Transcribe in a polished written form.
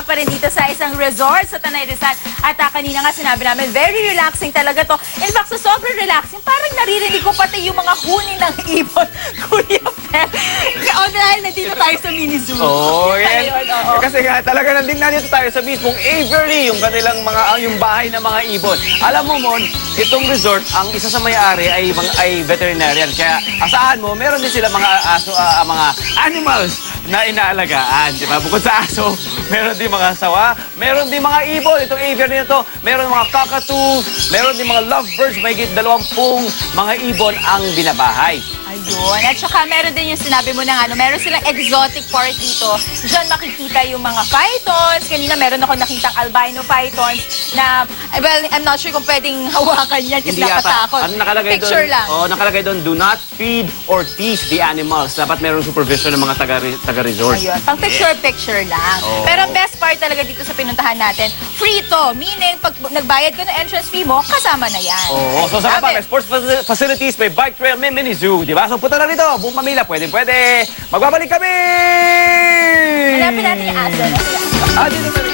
back pa rin dito sa isang resort sa Tanay Rizal. At kanina nga sinabi namin, very relaxing talaga to. In fact, sa sobrang relaxing, parang naririnig ko pati yung mga huni ng ibon. Kuya Pep. O dahil nandito tayo sa mini zoo. Oo, Tayo yan. yun, oo. Kasi nga, talaga nandito tayo sa mismong aviary, yung kanilang yung bahay ng mga ibon. Alam mo, Mon, itong resort, ang isa sa may-ari ay veterinarian. Kaya asahan mo, meron din sila mga aso, mga animals na inaalagaan. Di ba? Bukod sa aso, meron din mga sawa, meron din mga ibon. Itong aviary na to, meron mga cockatoos, meron din mga lovebirds, may 20 mga ibon ang binabahay. Ayun. At saka meron din yung sinabi mo na meron silang exotic part dito. Diyan makikita yung mga pythons. Kanina meron ako nakitang albino pythons na, well, I'm not sure kung pwedeng hawakan yan kasi napatakot. Ano nakalagay Picture doon? lang. Oh, nakalagay doon, do not feed or tease the animals. Dapat meron supervision ng mga taga-resort. Ayun. Pang picture lang. Oo. Pero best part talaga dito sa pinuntahan natin, free to. Meaning, pag nagbayad ka ng entrance fee mo, kasama na yan. Oo, so saka pa, may sports facilities, may bike trail, may mini zoo, di ba? So punta na rito, buong Manila, pwede. Magbabalik kami! Hanapin natin yung aso. Dito